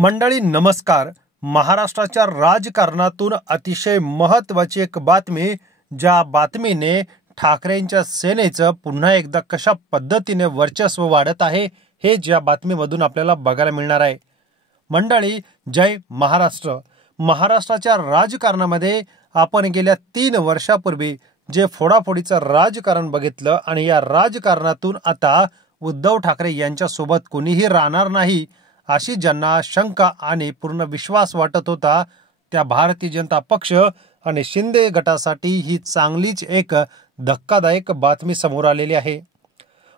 मंडळी नमस्कार. महाराष्ट्राच्या राजकारणातून अतिशय महत्त्वाची एक बातमी, ज्या बातमीने ठाकरेंच्या सेनेचं पुन्हा एकदा कशा पद्धतीने वर्चस्व वाढत आहे हे ज्या बातमीमधून आपल्याला बघायला मिळणार आहे. मंडळी जय महाराष्ट्र. महाराष्ट्राच्या राजकारणामध्ये आपण गेल्या 3 वर्षापूर्वी जे फोडाफोडीचं राजकारण बघितलं आणि या राजकारणातून आता उद्धव ठाकरे यांच्यासोबत कोणीही राहणार नाही अशी ज्यांना शंका आणि पूर्ण विश्वास वाटत होता, त्या भारतीय जनता पक्ष आणि शिंदे गटासाठी ही चांगलीच एक धक्कादायक बातमी समोर आलेली आहे.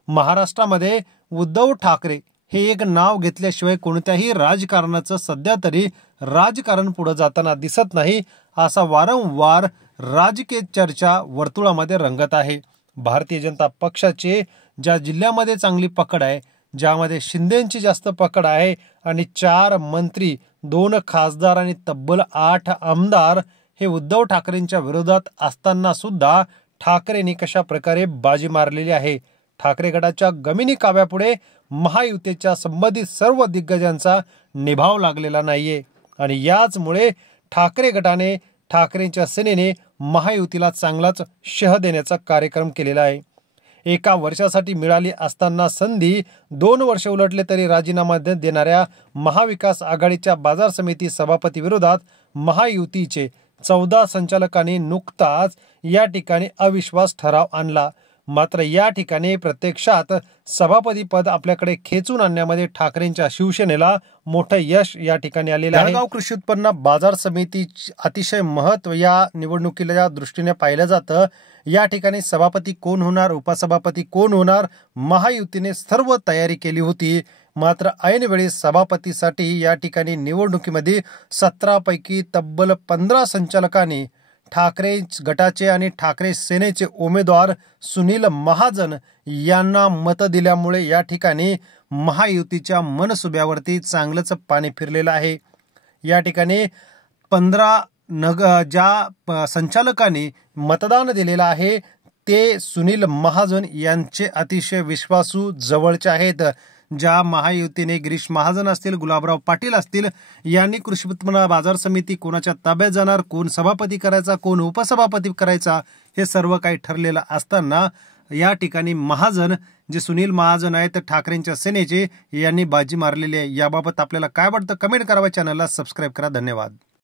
महाराष्ट्रामध्ये उद्धव ठाकरे हे एक नाव घेतल्याशिवाय कोणत्याही राजकारणाचं सध्या तरी राजकारण पुढे जाताना दिसत नाही, असा वारंवार राजकीय चर्चा वर्तुळामध्ये रंगत आहे. भारतीय जनता पक्षाचे ज्या जिल्ह्यामध्ये चांगली पकड आहे, ज्यामध्ये शिंदेंची जास्त पकड आहे आणि 4 मंत्री, 2 खासदार आणि तब्बल 8 आमदार हे उद्धव ठाकरेंच्या विरोधात असताना सुद्धा ठाकरेंनी कशा प्रकारे बाजी मारलेली आहे. ठाकरे गटाच्या गमिनी काव्यापुढे महायुतीच्या संबंधित सर्व दिग्गजांचा निभाव लागलेला नाहीये आणि याचमुळे ठाकरे गटाने, ठाकरेंच्या सेनेने महायुतीला चांगलाच शह देण्याचा कार्यक्रम केलेला आहे. एका वर्षासाठी मिळाली असताना संधी 2 वर्ष उलटले तरी राजीनामा देणाऱ्या महाविकास आघाडीच्या बाजार समिती सभापती विरोधात महायुतीचे 14 संचालकांनी नुकताच या ठिकाणी अविश्वास ठराव आणला. मात्र या ठिकाणी प्रत्यक्षात सभापती पद आपल्याकडे खेचून आणण्यामध्ये ठाकरेंच्या शिवसेनेला मोठं यश या ठिकाणी आलेलं आहे. जळगाव कृषी उत्पन्न बाजार समिती अतिशय महत्त्व या निवडणुकीच्या दृष्टीने पाहिलं जातं. या ठिकाणी सभापती कोण होणार, उपसभापती कोण होणार, महायुतीने सर्व तयारी केली होती. मात्र ऐनवेळी सभापतीसाठी या ठिकाणी निवडणुकीमध्ये 17 पैकी तब्बल 15 संचालकांनी ठाकरे गटाचे आणि ठाकरे सेनेचे उमेदवार सुनील महाजन यांना मत दिल्यामुळे या ठिकाणी महायुतीच्या मनसुब्यावरती चांगलंच पाणी फिरलेलं आहे. या ठिकाणी 15 ज्या संचालकांनी मतदान दिलेलं आहे ते सुनील महाजन यांचे अतिशय विश्वासू जवळचे आहेत. ज्या महायुतीने गिरीश महाजन असतील, गुलाबराव पाटील असतील यांनी कृषी उत्पन्न बाजार समिती कोणाच्या ताब्यात जाणार, कोण सभापती करायचा, कोण उपसभापती करायचा हे सर्व काही ठरलेलं असताना या ठिकाणी महाजन जे सुनील महाजन आहेत ठाकरेंच्या सेनेचे यांनी बाजी मारलेली आहे. याबाबत आपल्याला काय वाटतं कमेंट करावा, चॅनलला सबस्क्राईब करा. धन्यवाद.